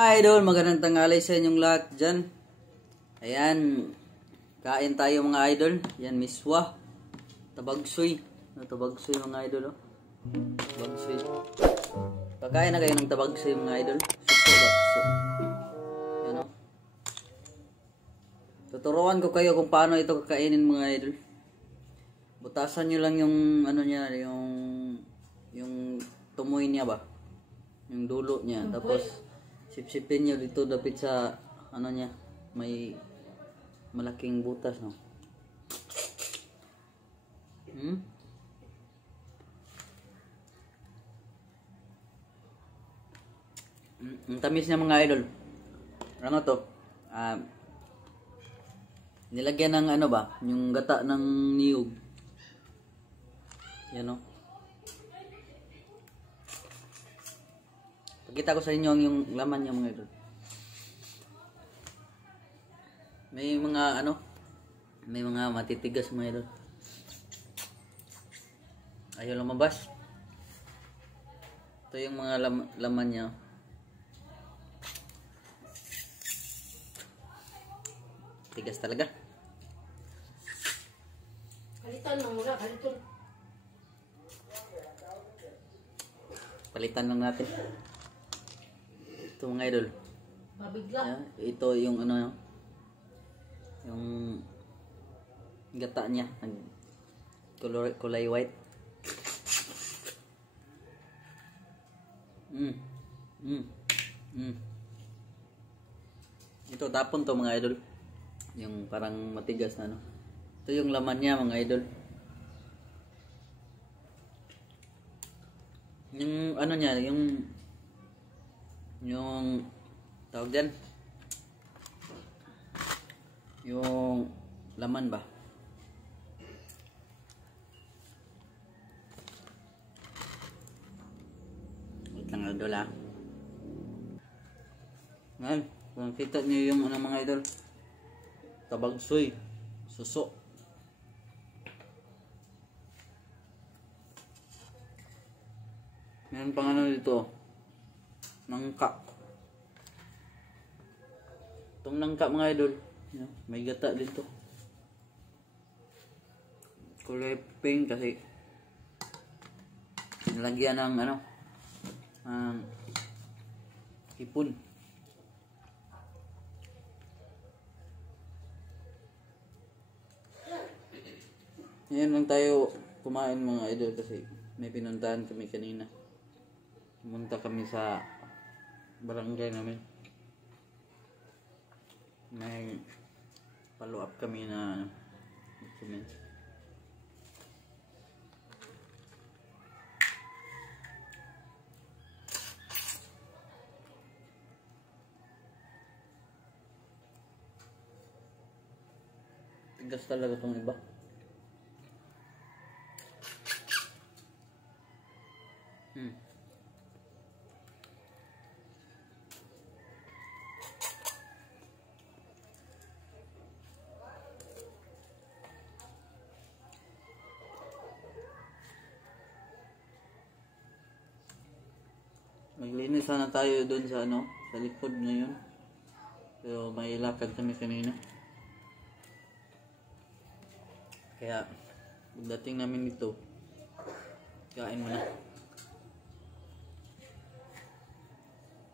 Idol, magandang tanghali sa inyong lahat dyan. Ayan, kain tayo mga idol. Yan, miswa. Tabagsoy. Tabagsoy mga idol. Oh. Tabagsoy. Pagkain na kayo ng tabagsoy mga idol. Suso ba? Suso. Yan o. Tuturuan ko kayo kung paano ito kakainin mga idol. Butasan nyo lang yung ano niya, yung tumoy niya ba? Yung dulo niya. Tapos sipsipin nyo dito dapit sa ano niya, may malaking butas, no? Ang tamis niya mga idol. Ano to? Nilagyan ng ano ba? Yung gata ng niyog. Yan, no? Pakita ko sa inyo yung laman niya mga idol. May mga ano, may mga matitigas mga idol. Ayaw lumabas. Ito yung mga laman niya. Tigas talaga. Palitan lang muna, palitan. Palitan lang natin. Ito mga idol. Mabigla. Ito yung ano, yung gata niya, kulay white. Ito tapon to mga idol. Yung parang matigas na ano. Ito yung laman niya mga idol. Yung ano niya, yung tawag dyan, yung laman ba? Wait lang idol ha. Ngayon, kung kita nyo yung ano mga idol, tabagsoy, suso. Meron pang ano dito, nangka. Itong nangka mga idol, may gata dito. Kulay pink kasi nilagyan ng ano, hipon. Ngayon lang tayo kumain mga idol kasi may pinuntahan kami kanina. Pumunta kami sa barangay namin. May follow up kami na documents. Tigas talaga itong iba. Maglinis sana tayo doon sa ano, sa likod ngayon. Pero may lakad kami kanina. Kaya pagdating namin dito, kain muna.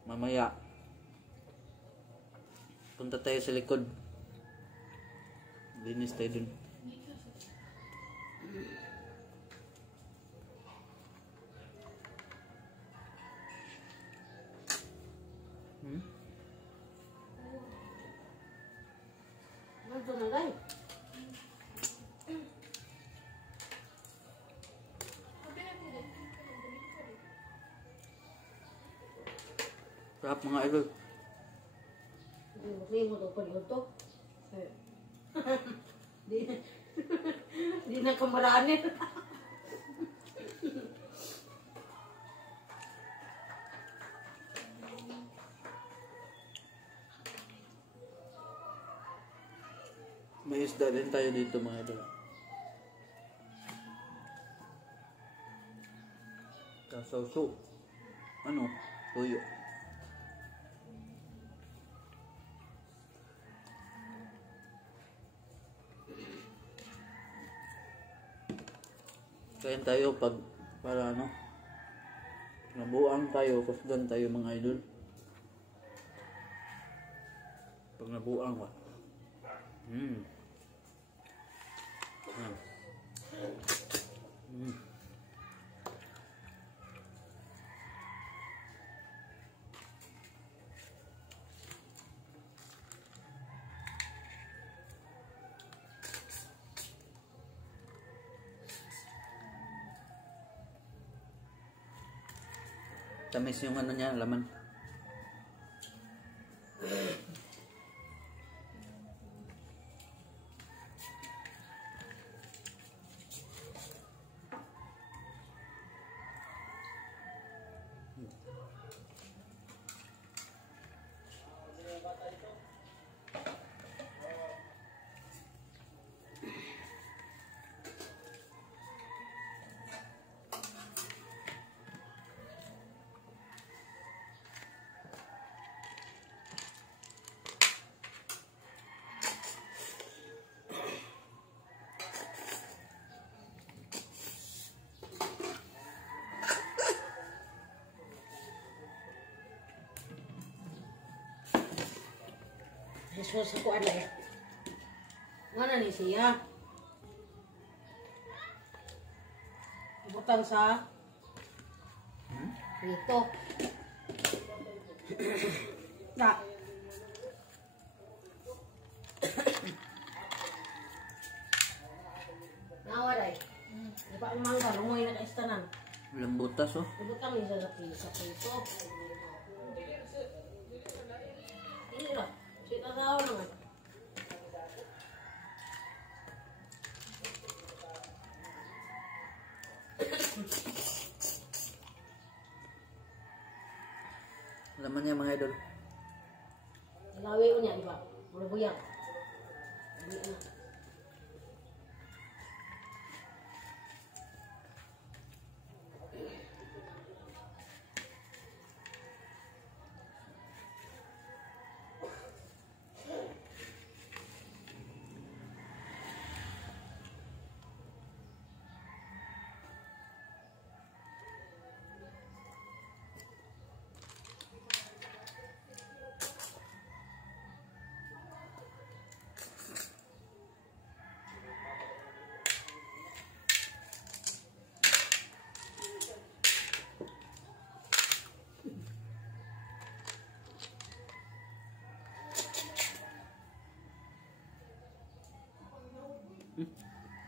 Mamaya punta tayo sa likod. Linis tayo dun. Nandito na guys. Sarap mga idol. Hindi mo ito pag-luto. Di na kamaranin. May isda din tayo dito mga idol. Kasawso. Ano? Tuyo. Kain tayo para ano, nabuang tayo, kusgan tayo mga idol. Pag nabuang ba? Mm. Tamis yung ano niya, laman. Jesus ako alay. Mana ni siya? Ibutan sa dito. Na. Nawa day. Di pa umangga, lumoy na kaistanan. Walang butas oh. Ibutan mo sa pito. Ini lah. Kita tahu naman. Laman niya mga idol. Ilawi ko niya, di ba? Mula buyang. Hindi na.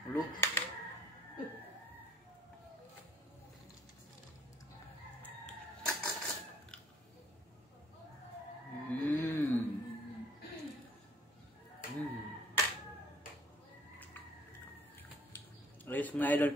Ulo. Ayos mga idol.